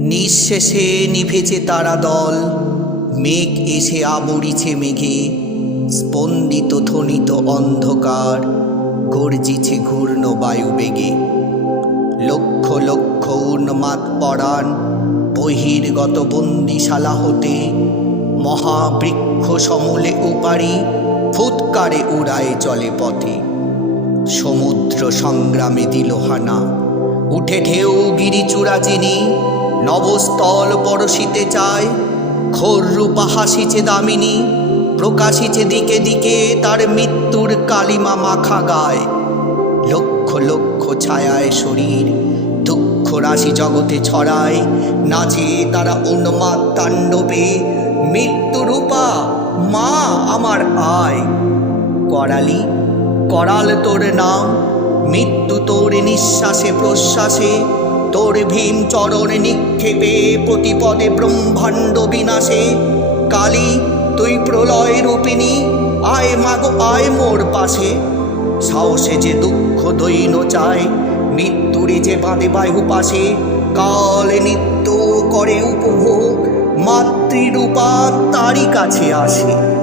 নিঃশেষে নিভেছে তারা দল। মেঘ এসে আবরিছে মেঘে। স্পন্দিত ধ্বনিত অন্ধকার গর্জিছে ঘূর্ণ বায়ু বেগে। লক্ষ লক্ষ উন্মাদ পরাণ বহির্গত বন্দিশালা হতে মহাবৃক্ষ সমূলে উপারি ফুৎকারে উড়ায় চলে পথে। সমুদ্র সংগ্রামে দিল হানা। উঠে ঢেউ গিরিচূড়া চিনি। নবস্থল পরশিতে চায়, খোর রূপা হাসিছে দামিনী, প্রকাশিছে দিকে দিকে তার মৃত্যুর কালিমা মাখা গায়। লক্ষ লক্ষ ছায়ায় শরীর, দুঃখ রাশি জগতে ছড়ায়, নাচে তারা উন্মাদ তাণ্ডবে মৃত্যুরূপা মা আমার আয়। করালি, করাল তোর নাম, মৃত্যু তোর নিঃশ্বাসে প্রশ্বাসে তোর ভীম চরণ নিক্ষেপে প্রতিপদে ব্রহ্মাণ্ড বিনাশে। কালী, তুই প্রলয় রূপিণী, আয় মাগো, আয় মোর পাশে। সাহসে যে দুঃখ দৈন চায়, মৃত্যুরে যে বাঁধে বায়ু পাশে। কাল নিত্য করে উপভোগ, মাতৃরূপা তারই কাছে আসে।